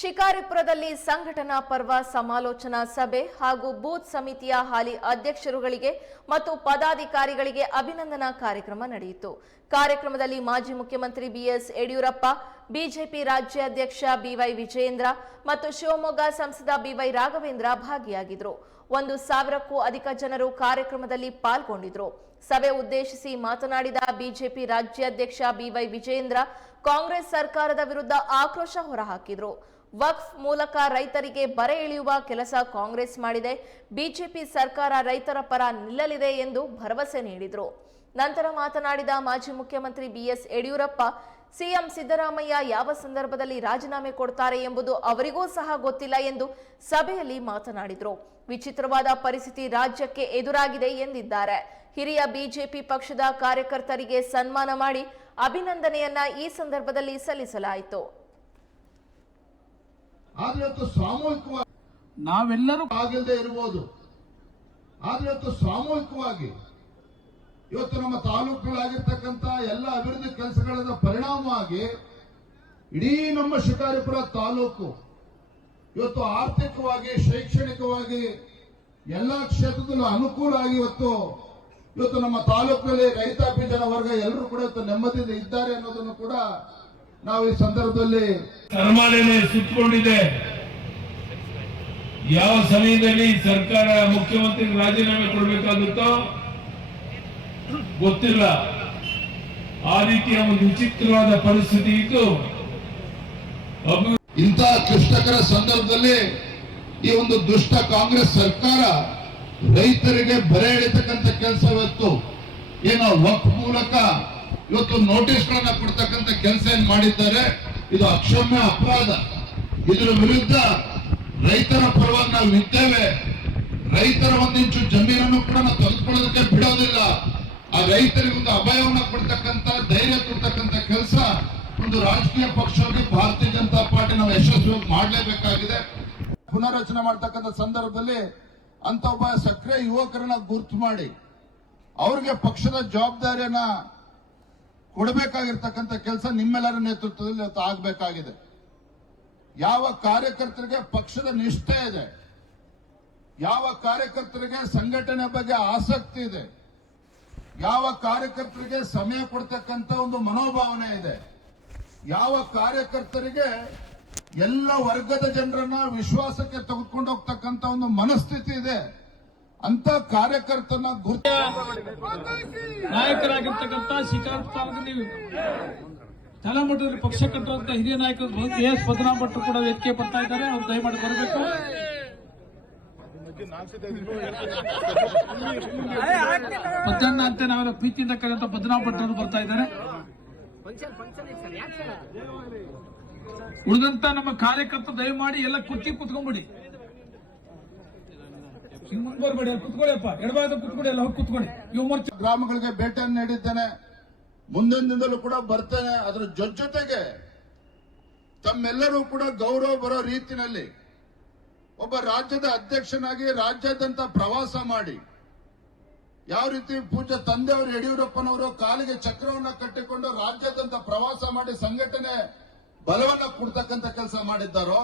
ಶಿಕಾರಿಪುರದಲ್ಲಿ ಸಂಘಟನಾ ಪರ್ವ ಸಮಾಲೋಚನಾ ಸಭೆ ಹಾಗೂ ಬೂತ್ ಸಮಿತಿಯ ಹಾಲಿ ಅಧ್ಯಕ್ಷರುಗಳಿಗೆ ಮತ್ತು ಪದಾಧಿಕಾರಿಗಳಿಗೆ ಅಭಿನಂದನಾ ಕಾರ್ಯಕ್ರಮ ನಡೆಯಿತು. ಕಾರ್ಯಕ್ರಮದಲ್ಲಿ ಮಾಜಿ ಮುಖ್ಯಮಂತ್ರಿ ಬಿಎಸ್ ಯಡಿಯೂರಪ್ಪ, ಬಿಜೆಪಿ ರಾಜ್ಯಾಧ್ಯಕ್ಷ ಬಿವೈ ವಿಜಯೇಂದ್ರ ಮತ್ತು ಶಿವಮೊಗ್ಗ ಸಂಸದ ಬಿವೈ ರಾಘವೇಂದ್ರ ಭಾಗಿಯಾಗಿದ್ದರು. 1,000ಕ್ಕೂ ಅಧಿಕ ಜನರು ಕಾರ್ಯಕ್ರಮದಲ್ಲಿ ಪಾಲ್ಗೊಂಡಿದ್ದರು. ಸಭೆ ಉದ್ದೇಶಿಸಿ ಮಾತನಾಡಿದ ಬಿಜೆಪಿ ರಾಜ್ಯಾಧ್ಯಕ್ಷ ಬಿವೈ ವಿಜಯೇಂದ್ರ, ಕಾಂಗ್ರೆಸ್ ಸರ್ಕಾರದ ವಿರುದ್ಧ ಆಕ್ರೋಶ ಹೊರಹಾಕಿದರು. ವಕ್ಫ್ ಮೂಲಕ ರೈತರಿಗೆ ಬರೆ ಇಳಿಯುವ ಕೆಲಸ ಕಾಂಗ್ರೆಸ್ ಮಾಡಿದೆ. ಬಿಜೆಪಿ ಸರ್ಕಾರ ರೈತರ ಪರ ನಿಲ್ಲಲಿದೆ ಎಂದು ಭರವಸೆ ನೀಡಿದರು. ನಂತರ ಮಾತನಾಡಿದ ಮಾಜಿ ಮುಖ್ಯಮಂತ್ರಿ ಬಿಎಸ್ ಯಡಿಯೂರಪ್ಪ, ಸಿಎಂ ಸಿದ್ದರಾಮಯ್ಯ ಯಾವ ಸಂದರ್ಭದಲ್ಲಿ ರಾಜೀನಾಮೆ ಕೊಡ್ತಾರೆ ಎಂಬುದು ಅವರಿಗೂ ಸಹ ಗೊತ್ತಿಲ್ಲ ಎಂದು ಸಭೆಯಲ್ಲಿ ಮಾತನಾಡಿದರು. ವಿಚಿತ್ರವಾದ ಪರಿಸ್ಥಿತಿ ರಾಜ್ಯಕ್ಕೆ ಎದುರಾಗಿದೆ ಎಂದಿದ್ದಾರೆ. ಹಿರಿಯ ಬಿಜೆಪಿ ಪಕ್ಷದ ಕಾರ್ಯಕರ್ತರಿಗೆ ಸನ್ಮಾನ ಮಾಡಿ ಅಭಿನಂದನೆಯನ್ನ ಈ ಸಂದರ್ಭದಲ್ಲಿ ಸಲ್ಲಿಸಲಾಯಿತು. ಸಾಮೂಹಿಕವಾಗಿ ನಾವೆಲ್ಲರೂ ಆಗಲ್ದೇ ಇರಬಹುದು, ಆದ್ರೆ ಸಾಮೂಹಿಕವಾಗಿ ಇವತ್ತು ನಮ್ಮ ತಾಲೂಕುಗಳಾಗಿರ್ತಕ್ಕಂಥ ಎಲ್ಲ ಅಭಿವೃದ್ಧಿ ಕೆಲಸಗಳ ಪರಿಣಾಮವಾಗಿ ಇಡೀ ನಮ್ಮ ಶಿಕಾರಿಪುರ ತಾಲೂಕು ಇವತ್ತು ಆರ್ಥಿಕವಾಗಿ, ಶೈಕ್ಷಣಿಕವಾಗಿ ಎಲ್ಲಾ ಕ್ಷೇತ್ರದಲ್ಲೂ ಅನುಕೂಲ ಆಗಿ ಇವತ್ತು ನಮ್ಮ ತಾಲೂಕಿನಲ್ಲಿ ರೈತಾಪಿ ಜನ ವರ್ಗ ಎಲ್ಲರೂ ಕೂಡ ಇವತ್ತು ನೆಮ್ಮದಿಯಿಂದ ಇದ್ದಾರೆ ಅನ್ನೋದನ್ನು ಕೂಡ ನಾವು ಈ ಸಂದರ್ಭದಲ್ಲಿ ಸರಮಾಲೆನೆ ಸುತ್ತಕೊಂಡಿದೆ. ಯಾವ ಸಮಯದಲ್ಲಿ ಸರ್ಕಾರ ಮುಖ್ಯಮಂತ್ರಿ ರಾಜೀನಾಮೆ ಕೊಡಬೇಕಾಗುತ್ತೋ ಗೊತ್ತಿಲ್ಲ. ಆ ರೀತಿಯ ಒಂದು ವಿಚಿತ್ರವಾದ ಪರಿಸ್ಥಿತಿ ಇದ್ದು ಇಂತಹ ಕ್ಲಿಷ್ಟಕರ ಸಂದರ್ಭದಲ್ಲಿ ಈ ಒಂದು ದುಷ್ಟ ಕಾಂಗ್ರೆಸ್ ಸರ್ಕಾರ ರೈತರಿಗೆ ಬರೆ ಎಳಿತಕ್ಕಂಥ ಕೆಲಸ ಏನೋ ವಕ್ಫ್ ಮೂಲಕ ಇವತ್ತು ನೋಟಿಸ್ಗಳನ್ನ ಕೊಡ್ತಕ್ಕಂಥ ಕೆಲಸ ಏನ್ ಮಾಡಿದ್ದಾರೆ, ಇದು ಅಕ್ಷಮ್ಯ ಅಪರಾಧ. ಇದರ ವಿರುದ್ಧ ರೈತರ ಪರವಾಗಿ ನಾವು ಇದ್ದೇವೆ. ರೈತರ ಒಂದಿಂಚು ಜಮೀನನ್ನು ಕೂಡ ನಾವು ತೆಗೆದುಕೊಳ್ಳೋದಕ್ಕೆ ಬಿಡೋದಿಲ್ಲ. ಆ ರೈತರಿಗೆ ಒಂದು ಅಭಯವನ್ನ ಕೊಡ್ತಕ್ಕಂಥ, ಧೈರ್ಯ ಕೊಡ್ತಕ್ಕಂಥ ಕೆಲಸ ಒಂದು ರಾಜಕೀಯ ಪಕ್ಷವಾಗಿ ಭಾರತೀಯ ಜನತಾ ಪಾರ್ಟಿ ನಾವು ಯಶಸ್ವಿಯಾಗಿ ಮಾಡಲೇಬೇಕಾಗಿದೆ. ಪುನರ್ರಚನೆ ಮಾಡ್ತಕ್ಕಂಥ ಸಂದರ್ಭದಲ್ಲಿ ಅಂತ ಒಬ್ಬ ಸಕ್ರಿಯ ಯುವಕರನ್ನ ಗುರುತು ಮಾಡಿ ಅವ್ರಿಗೆ ಪಕ್ಷದ ಜವಾಬ್ದಾರಿಯನ್ನ ಕೊಡಬೇಕಾಗಿರ್ತಕ್ಕಂಥ ಕೆಲಸ ನಿಮ್ಮೆಲ್ಲರ ನೇತೃತ್ವದಲ್ಲಿ ಇವತ್ತು ಆಗಬೇಕಾಗಿದೆ. ಯಾವ ಕಾರ್ಯಕರ್ತರಿಗೆ ಪಕ್ಷದ ನಿಷ್ಠೆ ಇದೆ, ಯಾವ ಕಾರ್ಯಕರ್ತರಿಗೆ ಸಂಘಟನೆ ಬಗ್ಗೆ ಆಸಕ್ತಿ ಇದೆ, ಯಾವ ಕಾರ್ಯಕರ್ತರಿಗೆ ಸಮಯ ಕೊಡ್ತಕ್ಕಂಥ ಒಂದು ಮನೋಭಾವನೆ ಇದೆ, ಯಾವ ಕಾರ್ಯಕರ್ತರಿಗೆ ಎಲ್ಲ ವರ್ಗದ ಜನರನ್ನ ವಿಶ್ವಾಸಕ್ಕೆ ತೆಗೆದುಕೊಂಡು ಹೋಗ್ತಕ್ಕಂಥ ಒಂದು ಮನಸ್ಥಿತಿ ಇದೆ, ಅಂತ ಕಾರ್ಯಕರ್ತನ ಗುರುತು ನಾಯಕರಾಗಿರ್ತಕ್ಕಂಥ ಶಿಕಾರಿಪುರ ತಾಲೂಕಿನ ತಲೆಮಟ್ಟದಲ್ಲಿ ಪಕ್ಷ ಕಟ್ಟುವಂತ ಹಿರಿಯ ನಾಯಕರು ಎಸ್ ಪದ್ಮನಾಭ ಭಟ್ರು ಕೂಡ ವೇದಿಕೆ ಬರ್ತಾ ಇದ್ದಾರೆ. ಅವ್ರು ದಯಮಾಡಿ ಬರಬೇಕು. ಮಧ್ಯಾಹ್ನ ಅಂತ ನಾವೆಲ್ಲ ಪ್ರೀತಿಯಿಂದ ಕರೆಯುವಂತ ಪದ್ಮನಾಭ ಭಟ್ರು ಬರ್ತಾ ಇದ್ದಾರೆ. ಉಳಿದಂತ ನಮ್ಮ ಕಾರ್ಯಕರ್ತರು ದಯಮಾಡಿ ಎಲ್ಲ ಕುರ್ಚಿ ಕುತ್ಕೊಂಡ್ಬಿಡಿ. ಮುಂದುವರಬೇಡಿ, ಕುತ್ಕೊಳ್ಳಿಪ್ಪ, ಎಡಭಾಗದ ಕುತ್ಕೊಳ್ಳಿ, ಎಲ್ಲ ಹೋಗಿ ಕುತ್ಕೊಳ್ಳಿ. ಗ್ರಾಮಗಳಿಗೆ ಭೇಟಿಯನ್ನು ನೀಡಿದ್ದೇನೆ, ಮುಂದಿನ ದಿನದಲ್ಲೂ ಕೂಡ ಬರ್ತೇನೆ. ಅದರ ಜೊತೆಗೆ ತಮ್ಮೆಲ್ಲರೂ ಕೂಡ ಗೌರವ ಬರೋ ರೀತಿಯಲ್ಲಿ ಒಬ್ಬ ರಾಜ್ಯದ ಅಧ್ಯಕ್ಷನಾಗಿ ರಾಜ್ಯಾದ್ಯಂತ ಪ್ರವಾಸ ಮಾಡಿ ಯಾವ ರೀತಿ ಪೂಜ್ಯ ತಂದೆಯವರು ಯಡಿಯೂರಪ್ಪನವರು ಕಾಲಿಗೆ ಚಕ್ರವನ್ನ ಕಟ್ಟಿಕೊಂಡು ರಾಜ್ಯಾದ್ಯಂತ ಪ್ರವಾಸ ಮಾಡಿ ಸಂಘಟನೆ ಬಲವನ್ನ ಕೊಡ್ತಕ್ಕಂಥ ಕೆಲಸ ಮಾಡಿದ್ದಾರೋ